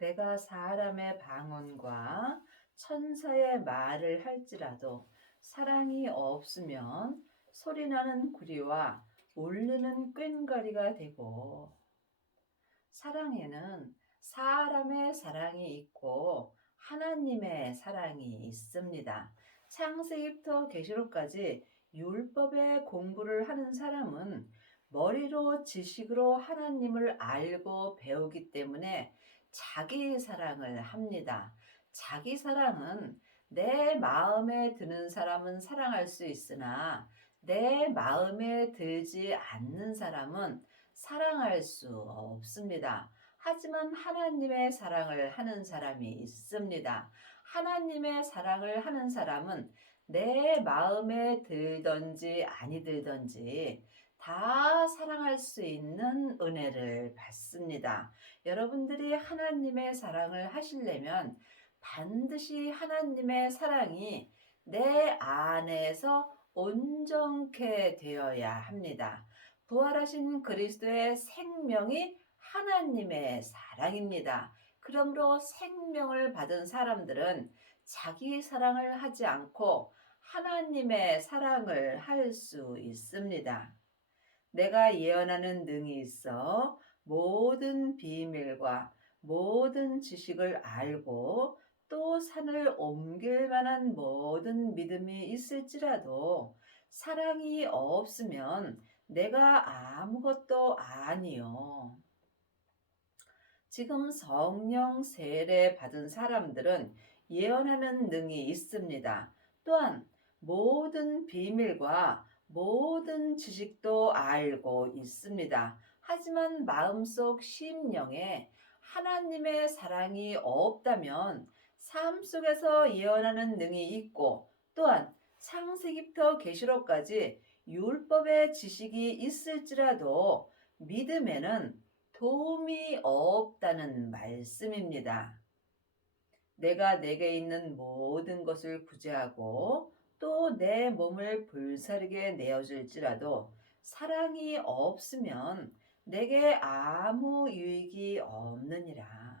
내가 사람의 방언과 천사의 말을 할지라도 사랑이 없으면 소리나는 구리와 울리는 꽹과리가 되고, 사랑에는 사람의 사랑이 있고 하나님의 사랑이 있습니다. 창세기부터 계시록까지 율법의 공부를 하는 사람은 머리로 지식으로 하나님을 알고 배우기 때문에 자기 사랑을 합니다. 자기 사랑은 내 마음에 드는 사람은 사랑할 수 있으나 내 마음에 들지 않는 사람은 사랑할 수 없습니다. 하지만 하나님의 사랑을 하는 사람이 있습니다. 하나님의 사랑을 하는 사람은 내 마음에 들든지 아니 들든지 다 사랑할 수 있는 은혜를 받습니다. 여러분들이 하나님의 사랑을 하시려면 반드시 하나님의 사랑이 내 안에서 온전케 되어야 합니다. 부활하신 그리스도의 생명이 하나님의 사랑입니다. 그러므로 생명을 받은 사람들은 자기 사랑을 하지 않고 하나님의 사랑을 할 수 있습니다. 내가 예언하는 능이 있어 모든 비밀과 모든 지식을 알고 또 산을 옮길 만한 모든 믿음이 있을지라도 사랑이 없으면 내가 아무것도 아니요. 지금 성령 세례 받은 사람들은 예언하는 능이 있습니다. 또한 모든 비밀과 모든 지식도 알고 있습니다. 하지만 마음속 심령에 하나님의 사랑이 없다면 삶 속에서 예언하는 능이 있고 또한 창세기부터 계시록까지 율법의 지식이 있을지라도 믿음에는 도움이 없다는 말씀입니다. 내가 내게 있는 모든 것을 구제하고 또 내 몸을 불사르게 내어줄지라도 사랑이 없으면 내게 아무 유익이 없느니라.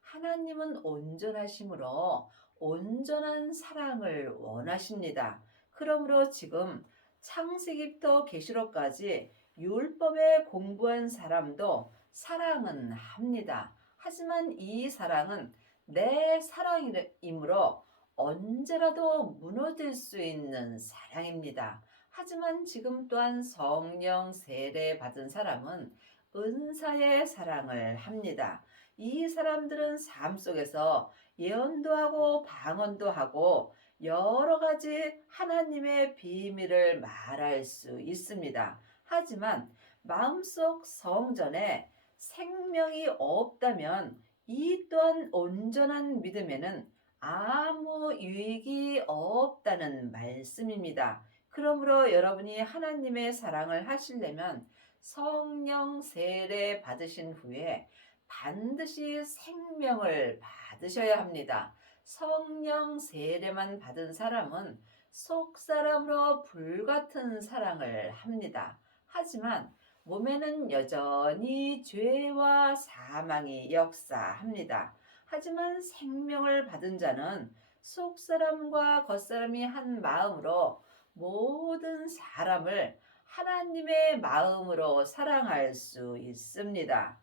하나님은 온전하심으로 온전한 사랑을 원하십니다. 그러므로 지금 창세기부터 계시록까지 율법에 공부한 사람도 사랑은 합니다. 하지만 이 사랑은 내 사랑이므로 언제라도 무너질 수 있는 사랑입니다. 하지만 지금 또한 성령 세례 받은 사람은 은사의 사랑을 합니다. 이 사람들은 삶 속에서 예언도 하고 방언도 하고 여러 가지 하나님의 비밀을 말할 수 있습니다. 하지만 마음속 성전에 생명이 없다면 이 또한 온전한 믿음에는 아무 유익이 없다는 말씀입니다. 그러므로 여러분이 하나님의 사랑을 하시려면 성령 세례 받으신 후에 반드시 생명을 받으셔야 합니다. 성령 세례만 받은 사람은 속사람으로 불같은 사랑을 합니다. 하지만 몸에는 여전히 죄와 사망이 역사합니다. 하지만 생명을 받은 자는 속사람과 겉사람이 한 마음으로 모든 사람을 하나님의 마음으로 사랑할 수 있습니다.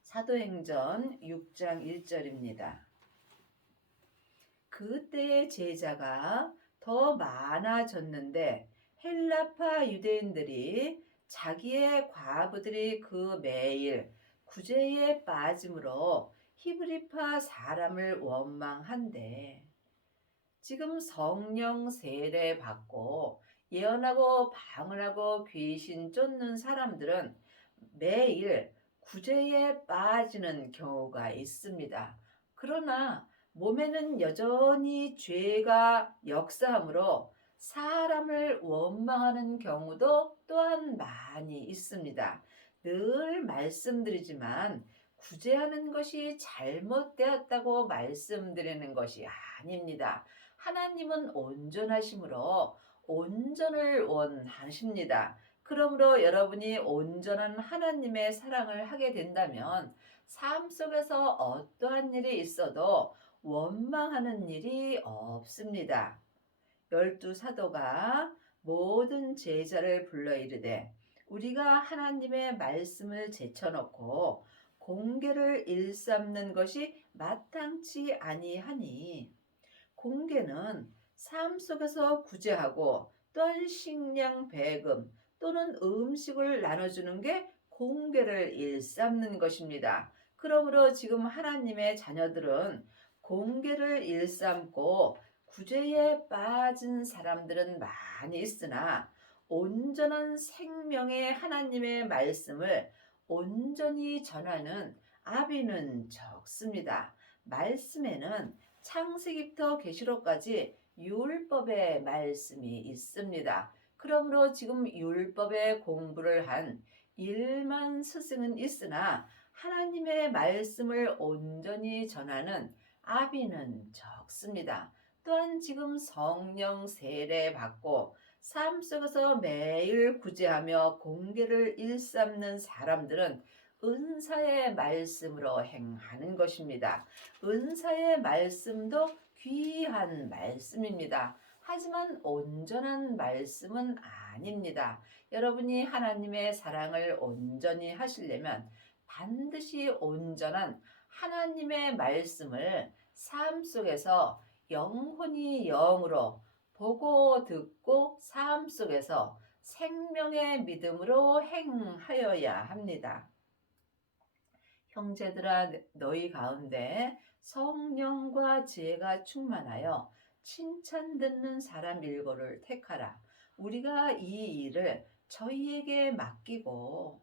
사도행전 6장 1절입니다. 그때의 제자가 더 많아졌는데 헬라파 유대인들이 자기의 과부들이 그 매일 구제에 빠짐으로 히브리파 사람을 원망한대. 지금 성령 세례 받고 예언하고 방언하고 귀신 쫓는 사람들은 매일 구제에 빠지는 경우가 있습니다. 그러나 몸에는 여전히 죄가 역사하므로 사람을 원망하는 경우도 또한 많이 있습니다. 늘 말씀드리지만 구제하는 것이 잘못되었다고 말씀드리는 것이 아닙니다. 하나님은 온전하심으로 온전을 원하십니다. 그러므로 여러분이 온전한 하나님의 사랑을 하게 된다면 삶 속에서 어떠한 일이 있어도 원망하는 일이 없습니다. 열두 사도가 모든 제자를 불러 이르되 우리가 하나님의 말씀을 제쳐놓고 공계를 일삼는 것이 마땅치 아니하니, 공계는 삶 속에서 구제하고 또한 식량 배금 또는 음식을 나눠주는 게 공계를 일삼는 것입니다. 그러므로 지금 하나님의 자녀들은 공계를 일삼고 구제에 빠진 사람들은 많이 있으나 온전한 생명의 하나님의 말씀을 온전히 전하는 아비는 적습니다. 말씀에는 창세기부터 계시록까지 율법의 말씀이 있습니다. 그러므로 지금 율법의 공부를 한 1만 스승은 있으나 하나님의 말씀을 온전히 전하는 아비는 적습니다. 또한 지금 성령 세례 받고 삶 속에서 매일 구제하며 공계를 일삼는 사람들은 은사의 말씀으로 행하는 것입니다. 은사의 말씀도 귀한 말씀입니다. 하지만 온전한 말씀은 아닙니다. 여러분이 하나님의 사랑을 온전히 하시려면 반드시 온전한 하나님의 말씀을 삶 속에서 영혼이 영으로 보고 듣고 삶 속에서 생명의 믿음으로 행하여야 합니다. 형제들아, 너희 가운데 성령과 지혜가 충만하여 칭찬 듣는 사람 일고를 택하라. 우리가 이 일을 저희에게 맡기고,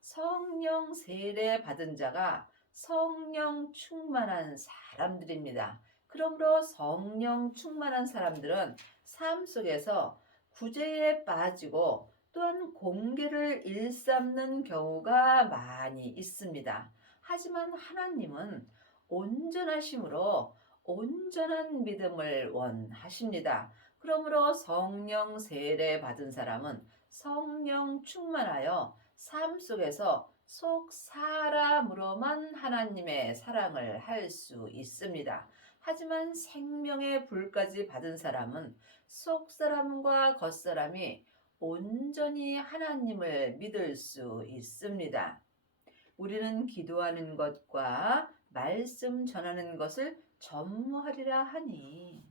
성령 세례 받은 자가 성령 충만한 사람들입니다. 그러므로 성령 충만한 사람들은 삶 속에서 구제에 빠지고 또한 공계를 일삼는 경우가 많이 있습니다. 하지만 하나님은 온전하심으로 온전한 믿음을 원하십니다. 그러므로 성령 세례 받은 사람은 성령 충만하여 삶 속에서 속 사람으로만 하나님의 사랑을 할 수 있습니다. 하지만 생명의 불까지 받은 사람은 속 사람과 겉 사람이 온전히 하나님을 믿을 수 있습니다. 우리는 기도하는 것과 말씀 전하는 것을 전무하리라 하니,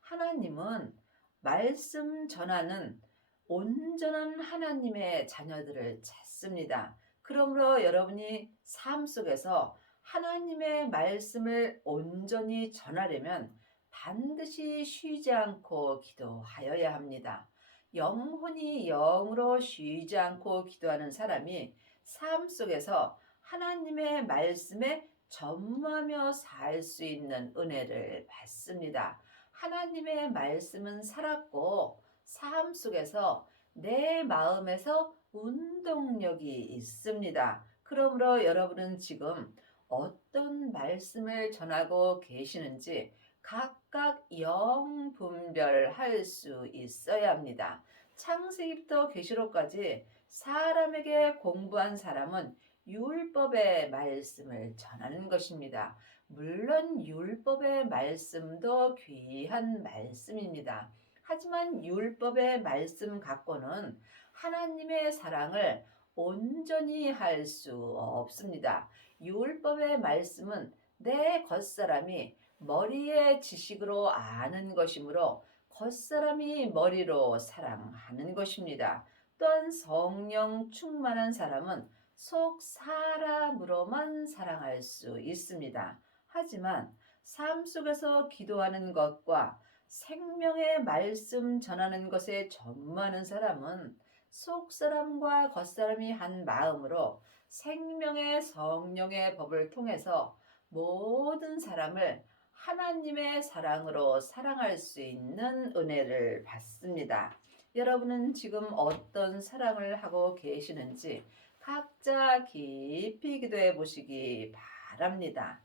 하나님은 말씀 전하는 온전한 하나님의 자녀들을 찾습니다. 그러므로 여러분이 삶 속에서 하나님의 말씀을 온전히 전하려면 반드시 쉬지 않고 기도하여야 합니다. 영혼이 영으로 쉬지 않고 기도하는 사람이 삶 속에서 하나님의 말씀에 전무하며 살 수 있는 은혜를 받습니다. 하나님의 말씀은 살았고 삶 속에서 내 마음에서 운동력이 있습니다. 그러므로 여러분은 지금 어떤 말씀을 전하고 계시는지 각각 영 분별할 수 있어야 합니다. 창세기부터 계시록까지 사람에게 공부한 사람은 율법의 말씀을 전하는 것입니다. 물론 율법의 말씀도 귀한 말씀입니다. 하지만 율법의 말씀 갖고는 하나님의 사랑을 온전히 할 수 없습니다. 율법의 말씀은 내 겉사람이 머리의 지식으로 아는 것이므로 겉사람이 머리로 사랑하는 것입니다. 또한 성령 충만한 사람은 속 사람으로만 사랑할 수 있습니다. 하지만 삶 속에서 기도하는 것과 생명의 말씀 전하는 것에 전무하는 사람은 속 사람과 겉 사람이 한 마음으로 생명의 성령의 법을 통해서 모든 사람을 하나님의 사랑으로 사랑할 수 있는 은혜를 받습니다. 여러분은 지금 어떤 사랑을 하고 계시는지 각자 깊이 기도해 보시기 바랍니다.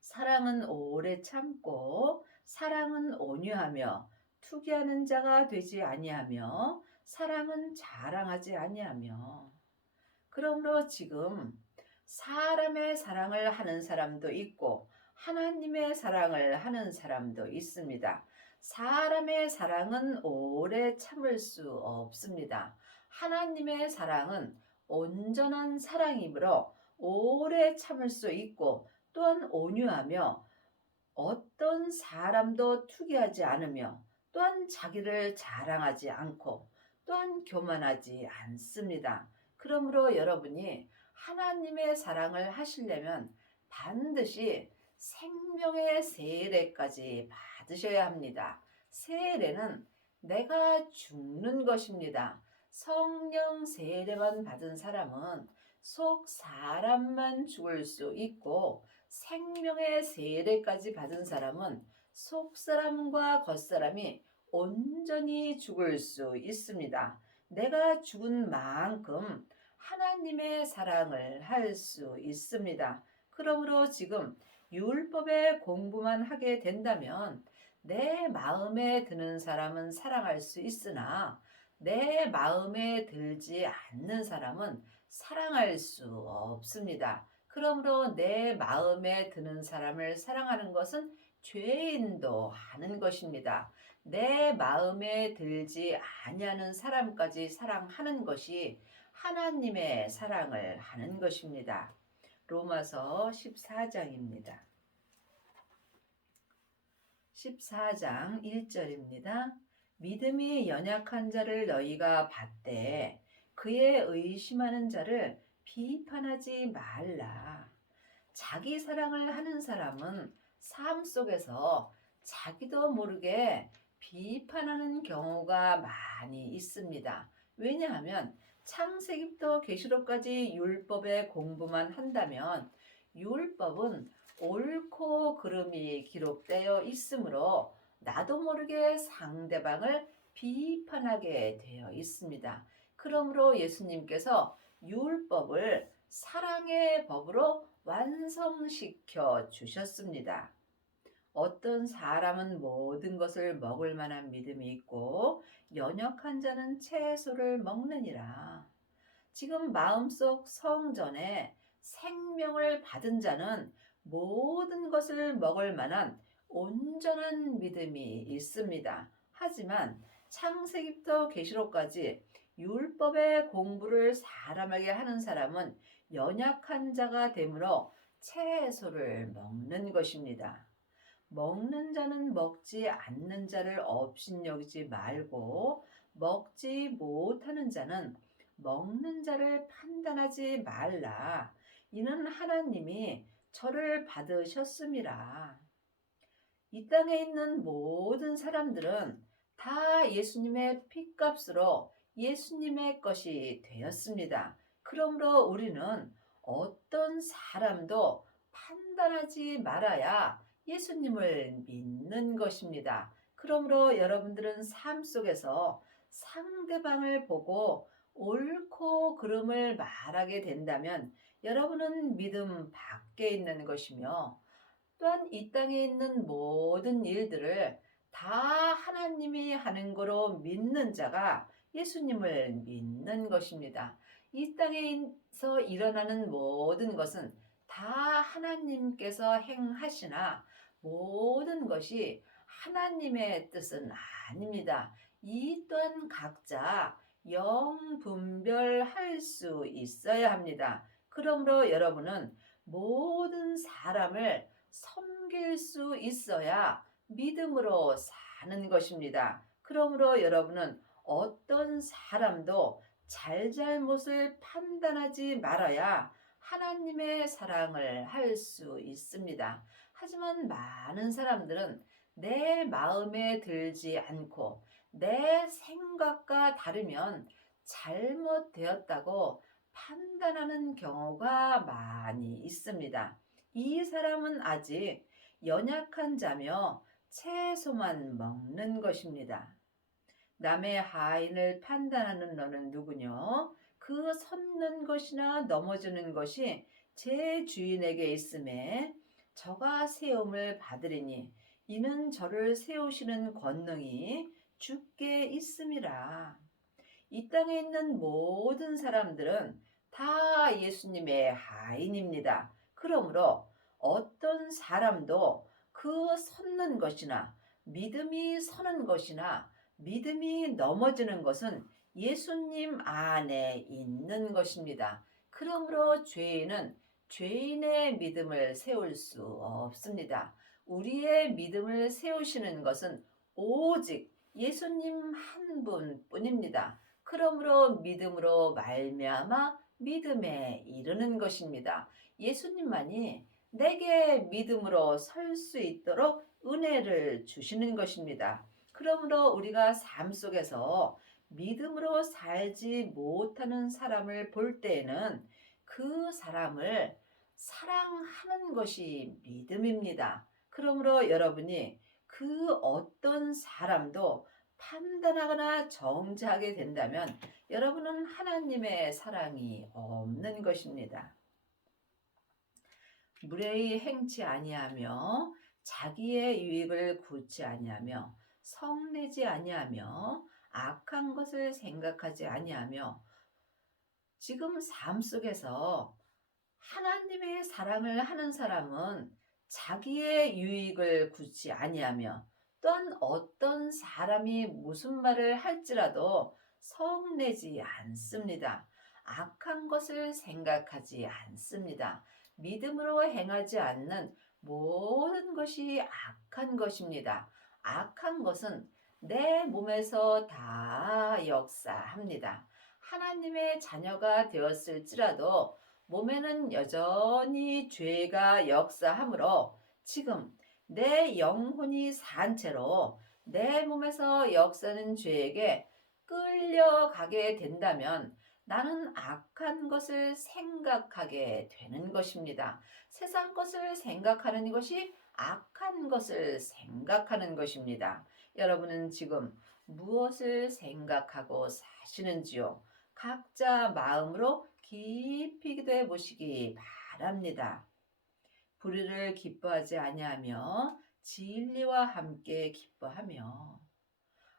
사랑은 오래 참고 사랑은 온유하며 투기하는 자가 되지 아니하며 사랑은 자랑하지 아니하며. 그러므로 지금 사람의 사랑을 하는 사람도 있고 하나님의 사랑을 하는 사람도 있습니다. 사람의 사랑은 오래 참을 수 없습니다. 하나님의 사랑은 온전한 사랑이므로 오래 참을 수 있고 또한 온유하며 어떤 사람도 투기하지 않으며 또한 자기를 자랑하지 않고 또한 교만하지 않습니다. 그러므로 여러분이 하나님의 사랑을 하시려면 반드시 생명의 세례까지 받으셔야 합니다. 세례는 내가 죽는 것입니다. 성령 세례만 받은 사람은 속 사람만 죽을 수 있고 생명의 세례까지 받은 사람은 속사람과 겉사람이 온전히 죽을 수 있습니다. 내가 죽은 만큼 하나님의 사랑을 할 수 있습니다. 그러므로 지금 율법의 공부만 하게 된다면 내 마음에 드는 사람은 사랑할 수 있으나 내 마음에 들지 않는 사람은 사랑할 수 없습니다. 그러므로 내 마음에 드는 사람을 사랑하는 것은 죄인도 하는 것입니다. 내 마음에 들지 아니하는 사람까지 사랑하는 것이 하나님의 사랑을 하는 것입니다. 로마서 14장입니다. 14장 1절입니다. 믿음이 연약한 자를 너희가 받되 그의 의심하는 자를 비판하지 말라. 자기 사랑을 하는 사람은 삶 속에서 자기도 모르게 비판하는 경우가 많이 있습니다. 왜냐하면 창세기부터 계시록까지 율법의 공부만 한다면 율법은 옳고 그름이 기록되어 있으므로 나도 모르게 상대방을 비판하게 되어 있습니다. 그러므로 예수님께서 율법을 사랑의 법으로 완성시켜 주셨습니다. 어떤 사람은 모든 것을 먹을 만한 믿음이 있고 연약한 자는 채소를 먹느니라. 지금 마음속 성전에 생명을 받은 자는 모든 것을 먹을 만한 온전한 믿음이 있습니다. 하지만 창세기부터 계시록까지 율법의 공부를 사람에게 하는 사람은 연약한 자가 되므로 채소를 먹는 것입니다. 먹는 자는 먹지 않는 자를 업신여기지 말고 먹지 못하는 자는 먹는 자를 판단하지 말라. 이는 하나님이 저를 받으셨음이라. 이 땅에 있는 모든 사람들은 다 예수님의 피값으로 예수님의 것이 되었습니다. 그러므로 우리는 어떤 사람도 판단하지 말아야 예수님을 믿는 것입니다. 그러므로 여러분들은 삶 속에서 상대방을 보고 옳고 그름을 말하게 된다면 여러분은 믿음 밖에 있는 것이며 또한 이 땅에 있는 모든 일들을 다 하나님이 하는 거로 믿는 자가 예수님을 믿는 것입니다. 이 땅에서 일어나는 모든 것은 다 하나님께서 행하시나 모든 것이 하나님의 뜻은 아닙니다. 이 또한 각자 영분별할 수 있어야 합니다. 그러므로 여러분은 모든 사람을 섬길 수 있어야 믿음으로 사는 것입니다. 그러므로 여러분은 어떤 사람도 잘잘못을 판단하지 말아야 하나님의 사랑을 할 수 있습니다. 하지만 많은 사람들은 내 마음에 들지 않고 내 생각과 다르면 잘못되었다고 판단하는 경우가 많이 있습니다. 이 사람은 아직 연약한 자며 채소만 먹는 것입니다. 남의 하인을 판단하는 너는 누구뇨? 그 섰는 것이나 넘어지는 것이 제 주인에게 있음에 저가 세움을 받으리니 이는 저를 세우시는 권능이 주께 있음이라. 이 땅에 있는 모든 사람들은 다 예수님의 하인입니다. 그러므로 어떤 사람도 그 섰는 것이나 믿음이 서는 것이나 믿음이 넘어지는 것은 예수님 안에 있는 것입니다. 그러므로 죄인은 죄인의 믿음을 세울 수 없습니다. 우리의 믿음을 세우시는 것은 오직 예수님 한 분뿐입니다. 그러므로 믿음으로 말미암아 믿음에 이르는 것입니다. 예수님만이 내게 믿음으로 설 수 있도록 은혜를 주시는 것입니다. 그러므로 우리가 삶 속에서 믿음으로 살지 못하는 사람을 볼 때에는 그 사람을 사랑하는 것이 믿음입니다. 그러므로 여러분이 그 어떤 사람도 판단하거나 정죄하게 된다면 여러분은 하나님의 사랑이 없는 것입니다. 무례히 행치 아니하며 자기의 유익을 구치 아니하며 성내지 아니하며 악한 것을 생각하지 아니하며 지금 삶 속에서 하나님의 사랑을 하는 사람은 자기의 유익을 구치 아니하며 또한 어떤 사람이 무슨 말을 할지라도 성내지 않습니다. 악한 것을 생각하지 않습니다. 믿음으로 행하지 않는 모든 것이 악한 것입니다. 악한 것은 내 몸에서 다 역사합니다. 하나님의 자녀가 되었을지라도 몸에는 여전히 죄가 역사하므로 지금 내 영혼이 산 채로 내 몸에서 역사하는 죄에게 끌려가게 된다면 나는 악한 것을 생각하게 되는 것입니다. 세상 것을 생각하는 것이 악한 것을 생각하는 것입니다. 여러분은 지금 무엇을 생각하고 사시는지요? 각자 마음으로 깊이 기도해 보시기 바랍니다. 불의를 기뻐하지 아니하며 진리와 함께 기뻐하며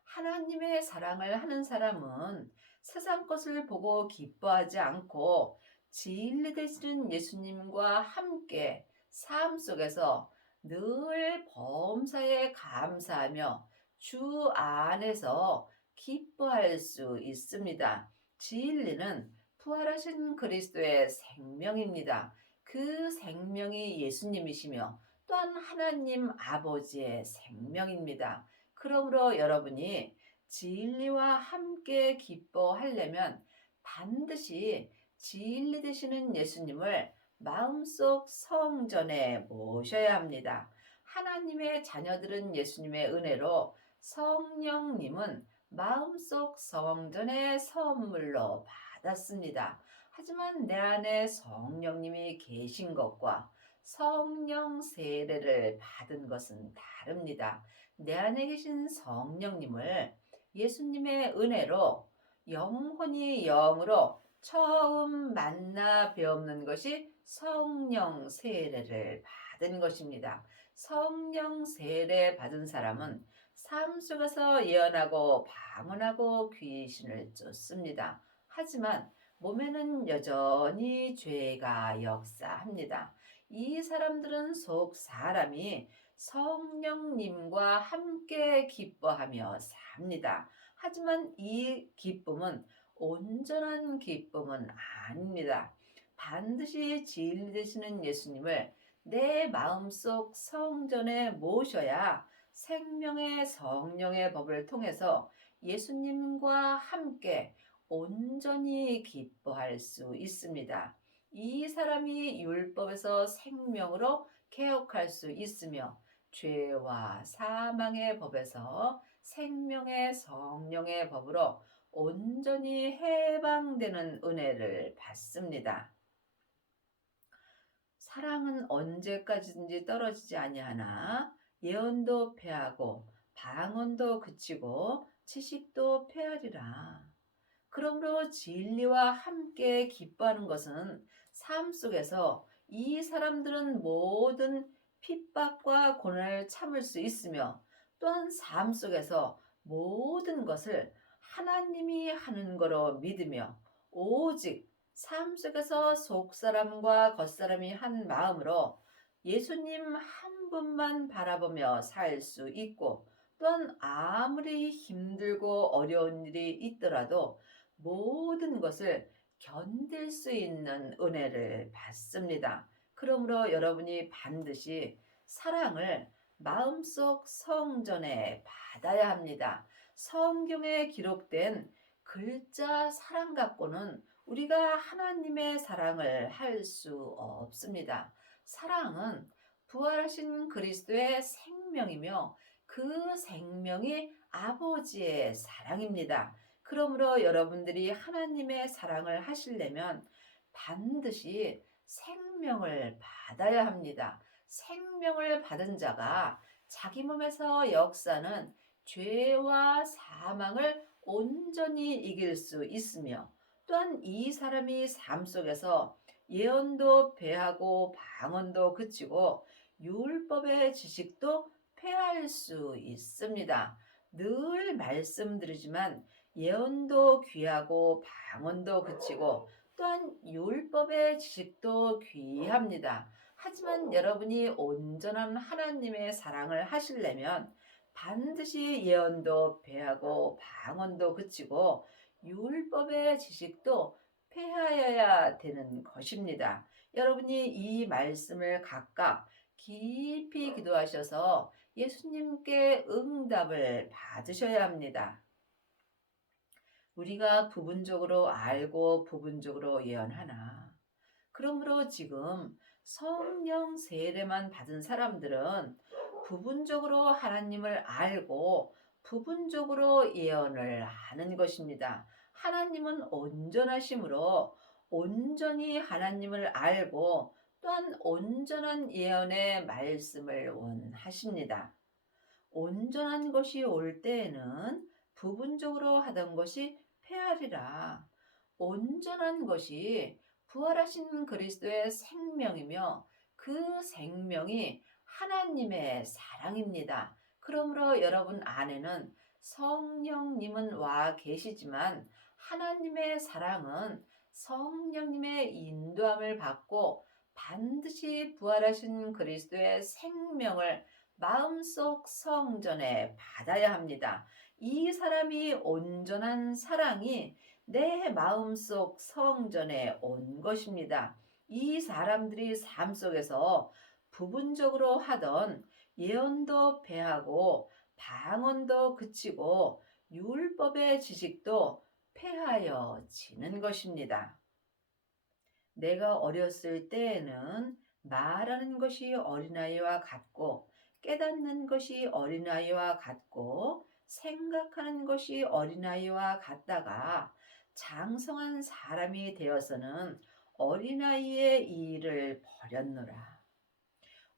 하나님의 사랑을 하는 사람은 세상 것을 보고 기뻐하지 않고 진리 되시는 예수님과 함께 삶 속에서 늘 범사에 감사하며 주 안에서 기뻐할 수 있습니다. 진리는 부활하신 그리스도의 생명입니다. 그 생명이 예수님이시며 또한 하나님 아버지의 생명입니다. 그러므로 여러분이 진리와 함께 기뻐하려면 반드시 진리 되시는 예수님을 마음속 성전에 모셔야 합니다. 하나님의 자녀들은 예수님의 은혜로 성령님은 마음속 성전의 선물로 받았습니다. 하지만 내 안에 성령님이 계신 것과 성령 세례를 받은 것은 다릅니다. 내 안에 계신 성령님을 예수님의 은혜로 영혼이 영으로 처음 만나 배우는 것이 성령 세례를 받은 것입니다. 성령 세례 받은 사람은 삶 속에서 예언하고 방언하고 귀신을 쫓습니다. 하지만 몸에는 여전히 죄가 역사합니다. 이 사람들은 속 사람이 성령님과 함께 기뻐하며 삽니다. 하지만 이 기쁨은 온전한 기쁨은 아닙니다. 반드시 진리 되시는 예수님을 내 마음속 성전에 모셔야 생명의 성령의 법을 통해서 예수님과 함께 온전히 기뻐할 수 있습니다. 이 사람이 율법에서 생명으로 개혁할 수 있으며 죄와 사망의 법에서 생명의 성령의 법으로 온전히 해방되는 은혜를 받습니다. 사랑은 언제까지든지 떨어지지 아니하나 예언도 패하고 방언도 그치고 지식도 패하리라. 그러므로 진리와 함께 기뻐하는 것은 삶 속에서 이 사람들은 모든 핍박과 고난을 참을 수 있으며 또한 삶 속에서 모든 것을 하나님이 하는 거로 믿으며 오직 삶 속에서 속사람과 겉사람이 한 마음으로 예수님 한 분만 바라보며 살 수 있고, 또한 아무리 힘들고 어려운 일이 있더라도 모든 것을 견딜 수 있는 은혜를 받습니다. 그러므로 여러분이 반드시 사랑을 마음속 성전에 받아야 합니다. 성경에 기록된 글자 사랑 갖고는 우리가 하나님의 사랑을 할 수 없습니다. 사랑은 부활하신 그리스도의 생명이며 그 생명이 아버지의 사랑입니다. 그러므로 여러분들이 하나님의 사랑을 하시려면 반드시 생명을 받아야 합니다. 생명을 받은 자가 자기 몸에서 역사는 죄와 사망을 온전히 이길 수 있으며, 또한 이 사람이 삶 속에서 예언도 패하고 방언도 그치고 율법의 지식도 폐할 수 있습니다. 늘 말씀드리지만 예언도 귀하고 방언도 그치고 또한 율법의 지식도 귀합니다. 하지만 여러분이 온전한 하나님의 사랑을 하시려면 반드시 예언도 폐하고 방언도 그치고 율법의 지식도 폐하여야 되는 것입니다. 여러분이 이 말씀을 각각 깊이 기도하셔서 예수님께 응답을 받으셔야 합니다. 우리가 부분적으로 알고 부분적으로 예언하나? 그러므로 지금 성령 세례만 받은 사람들은 부분적으로 하나님을 알고 부분적으로 예언을 하는 것입니다. 하나님은 온전하심으로 온전히 하나님을 알고 또한 온전한 예언의 말씀을 원하십니다. 온전한 것이 올 때에는 부분적으로 하던 것이 폐하리라. 온전한 것이 부활하신 그리스도의 생명이며 그 생명이 하나님의 사랑입니다. 그러므로 여러분 안에는 성령님은 와 계시지만 하나님의 사랑은 성령님의 인도함을 받고 반드시 부활하신 그리스도의 생명을 마음속 성전에 받아야 합니다. 이 사람이 온전한 사랑이 내 마음속 성전에 온 것입니다. 이 사람들이 삶 속에서 부분적으로 하던 예언도 폐하고 방언도 그치고 율법의 지식도 폐하여지는 것입니다. 내가 어렸을 때에는 말하는 것이 어린아이와 같고 깨닫는 것이 어린아이와 같고 생각하는 것이 어린아이와 같다가 장성한 사람이 되어서는 어린아이의 일을 버렸노라.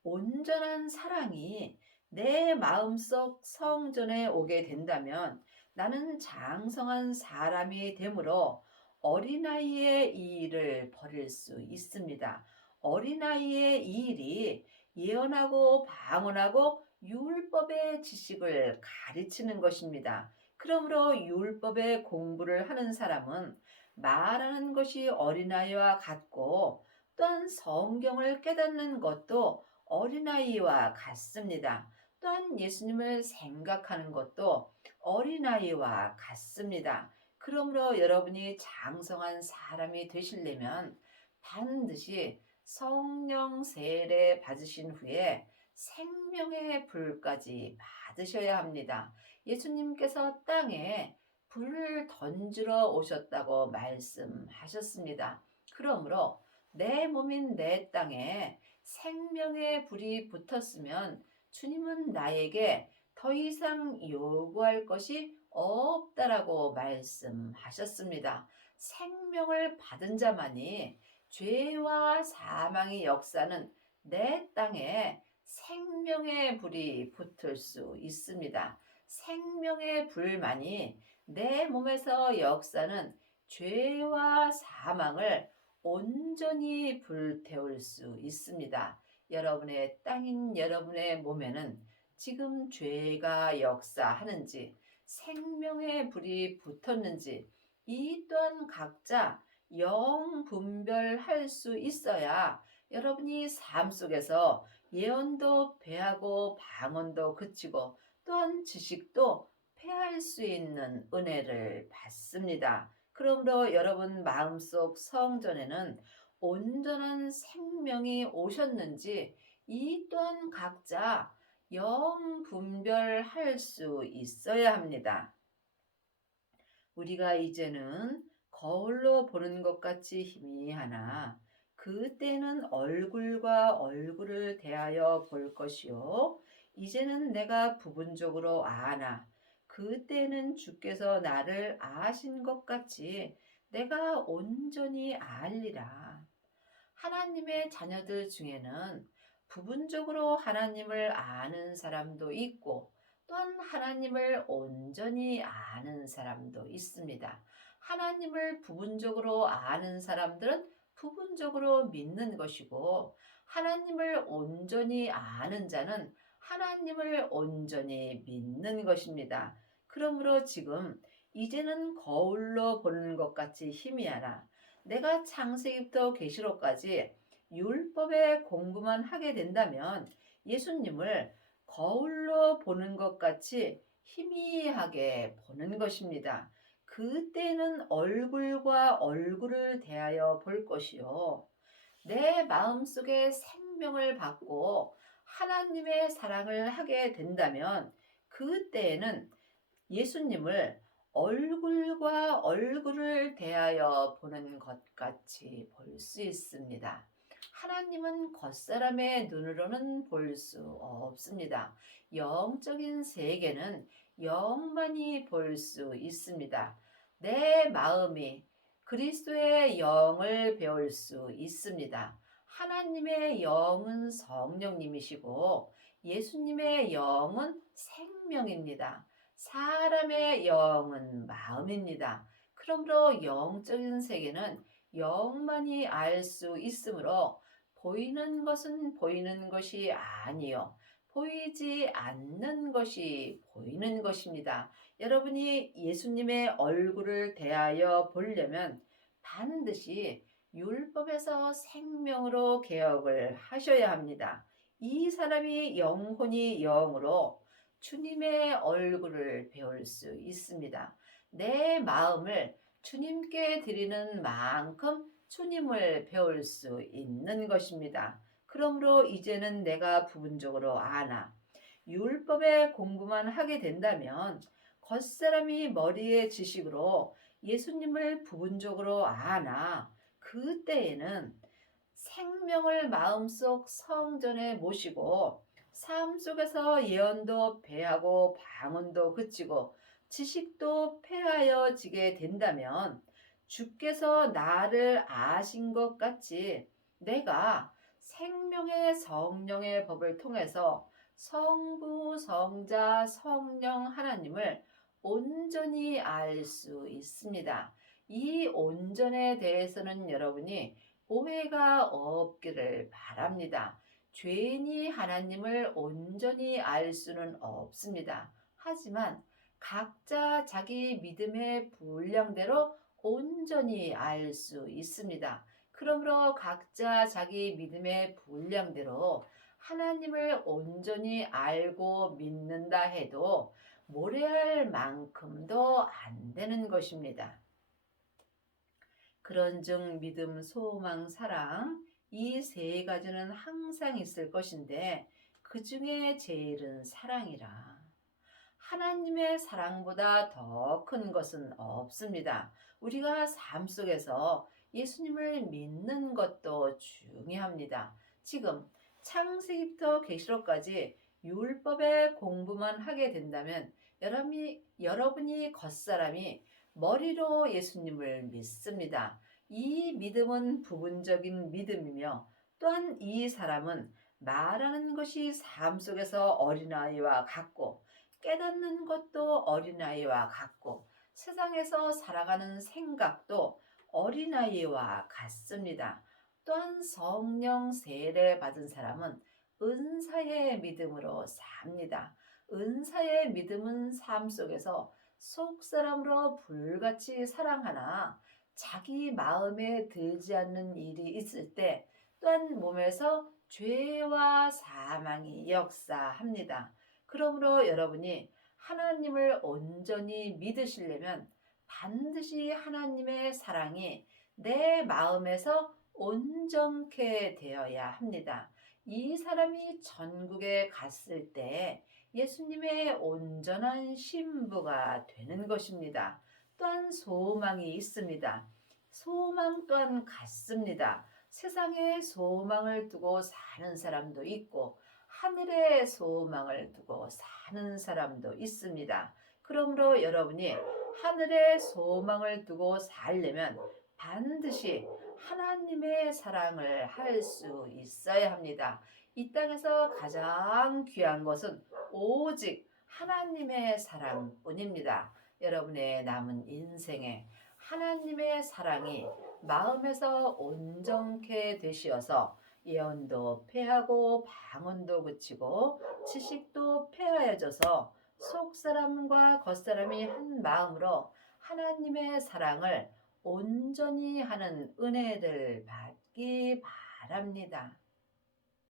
온전한 사랑이 내 마음속 성전에 오게 된다면 나는 장성한 사람이 되므로 어린아이의 일을 버릴 수 있습니다. 어린아이의 일이 예언하고 방언하고 율법의 지식을 가르치는 것입니다. 그러므로 율법의 공부를 하는 사람은 말하는 것이 어린아이와 같고 또한 성경을 깨닫는 것도 어린아이와 같습니다. 또한 예수님을 생각하는 것도 어린아이와 같습니다. 그러므로 여러분이 장성한 사람이 되시려면 반드시 성령 세례 받으신 후에 생명의 불까지 받으셔야 합니다. 예수님께서 땅에 불을 던지러 오셨다고 말씀하셨습니다. 그러므로 내 몸인 내 땅에 생명의 불이 붙었으면 주님은 나에게 더 이상 요구할 것이 없다라고 말씀하셨습니다. 생명을 받은 자만이 죄와 사망의 역사는 내 땅에 생명의 불이 붙을 수 있습니다. 생명의 불만이 내 몸에서 역사는 죄와 사망을 온전히 불태울 수 있습니다. 여러분의 땅인 여러분의 몸에는 지금 죄가 역사하는지, 생명의 불이 붙었는지 이 또한 각자 영 분별할 수 있어야 여러분이 삶 속에서 예언도 배하고 방언도 그치고 또한 지식도 패할 수 있는 은혜를 받습니다. 그러므로 여러분 마음속 성전에는 온전한 생명이 오셨는지 이 또한 각자 영 분별할 수 있어야 합니다. 우리가 이제는 거울로 보는 것 같이 희미하나 그때는 얼굴과 얼굴을 대하여 볼 것이요 이제는 내가 부분적으로 아나 그때는 주께서 나를 아신 것 같이 내가 온전히 알리라. 하나님의 자녀들 중에는 부분적으로 하나님을 아는 사람도 있고 또한 하나님을 온전히 아는 사람도 있습니다. 하나님을 부분적으로 아는 사람들은 부분적으로 믿는 것이고 하나님을 온전히 아는 자는 하나님을 온전히 믿는 것입니다. 그러므로 지금 이제는 거울로 보는 것 같이 희미하나 내가 창세기부터 계시록까지 율법의 공부만 하게 된다면 예수님을 거울로 보는 것 같이 희미하게 보는 것입니다. 그때는 얼굴과 얼굴을 대하여 볼 것이요. 내 마음속에 생명을 받고 하나님의 사랑을 하게 된다면 그때에는 예수님을 얼굴과 얼굴을 대하여 보는 것 같이 볼 수 있습니다. 하나님은 겉사람의 눈으로는 볼 수 없습니다. 영적인 세계는 영만이 볼 수 있습니다. 내 마음이 그리스도의 영을 배울 수 있습니다. 하나님의 영은 성령님이시고 예수님의 영은 생명입니다. 사람의 영은 마음입니다. 그러므로 영적인 세계는 영만이 알 수 있으므로 보이는 것은 보이는 것이 아니요 보이지 않는 것이 보이는 것입니다. 여러분이 예수님의 얼굴을 대하여 보려면 반드시 율법에서 생명으로 개혁을 하셔야 합니다. 이 사람이 영혼이 영으로 주님의 얼굴을 배울 수 있습니다. 내 마음을 주님께 드리는 만큼 주님을 배울 수 있는 것입니다. 그러므로 이제는 내가 부분적으로 아나 율법의 공부만 하게 된다면 겉사람이 머리의 지식으로 예수님을 부분적으로 아나 그때에는 생명을 마음속 성전에 모시고 삶 속에서 예언도 배하고 방언도 그치고 지식도 폐하여지게 된다면 주께서 나를 아신 것 같이 내가 생명의 성령의 법을 통해서 성부, 성자, 성령 하나님을 온전히 알 수 있습니다. 이 온전에 대해서는 여러분이 오해가 없기를 바랍니다. 죄인이 하나님을 온전히 알 수는 없습니다. 하지만 각자 자기 믿음의 분량대로 온전히 알 수 있습니다. 그러므로 각자 자기 믿음의 분량대로 하나님을 온전히 알고 믿는다 해도 모래알 만큼도 안 되는 것입니다. 그런즉 믿음, 소망, 사랑 이 세 가지는 항상 있을 것인데 그 중에 제일은 사랑이라. 하나님의 사랑보다 더 큰 것은 없습니다. 우리가 삶 속에서 예수님을 믿는 것도 중요합니다. 지금 창세기부터 계시록까지 율법의 공부만 하게 된다면 여러분이 겉사람이 머리로 예수님을 믿습니다. 이 믿음은 부분적인 믿음이며 또한 이 사람은 말하는 것이 삶 속에서 어린아이와 같고 깨닫는 것도 어린아이와 같고 세상에서 살아가는 생각도 어린아이와 같습니다. 또한 성령 세례 받은 사람은 은사의 믿음으로 삽니다. 은사의 믿음은 삶 속에서 속사람으로 불같이 사랑하나 자기 마음에 들지 않는 일이 있을 때 또한 몸에서 죄와 사망이 역사합니다. 그러므로 여러분이 하나님을 온전히 믿으시려면 반드시 하나님의 사랑이 내 마음에서 온전케 되어야 합니다. 이 사람이 전국에 갔을 때 예수님의 온전한 신부가 되는 것입니다. 또한 소망이 있습니다. 소망 또한 같습니다. 세상에 소망을 두고 사는 사람도 있고 하늘에 소망을 두고 사는 사람도 있습니다. 그러므로 여러분이 하늘에 소망을 두고 살려면 반드시 하나님의 사랑을 할 수 있어야 합니다. 이 땅에서 가장 귀한 것은 오직 하나님의 사랑뿐입니다. 여러분의 남은 인생에 하나님의 사랑이 마음에서 온전케 되시어서 예언도 패하고 방언도 그치고 지식도 패하여져서 속사람과 겉사람이 한 마음으로 하나님의 사랑을 온전히 하는 은혜를 받기 바랍니다.